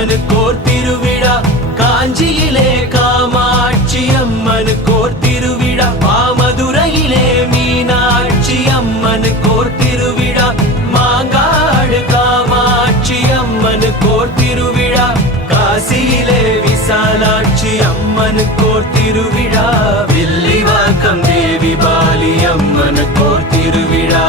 அம்மனுக்கோர் திருவிழா, காஞ்சியிலே காமாட்சி அம்மனுக்கோர் திருவிழா, மாமதுரையிலே மீனாட்சி அம்மனுக்கோர் திருவிழா, மாங்காடு காமாட்சி அம்மனுக்கோர் திருவிழா, காசியிலே விசாலாட்சி அம்மனுக்கோர் திருவிழா, வில்லிவாக்கம் தேவி பாலி அம்மனுக்கோர் திருவிழா.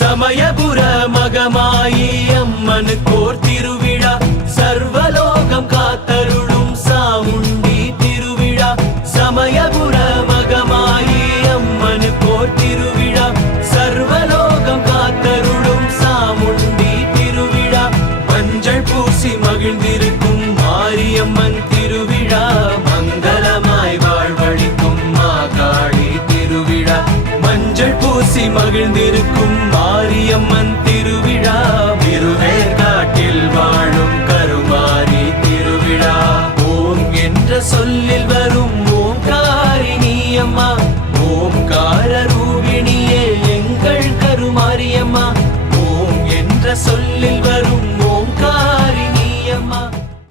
சமயபுர மகமாயி அம்மனுக்கோர் திருவிழா, சர்வலோகம் காத்தருளும் சாமுண்டி திருவிழா, சமயபுர மகமாயி அம்மனுக்கோர் திருவிழா, சர்வலோகம் காத்தருளும் சாமுண்டி திருவிழா, மஞ்சள் பூசி மகிழ்ந்திருக்கும் மாரியம்மன் திருவிழா, மங்களமாய் வாழ்வழிக்கும் மாகாளி திருவிழா, மஞ்சள் பூசி மகிழ்ந்திருக்கும்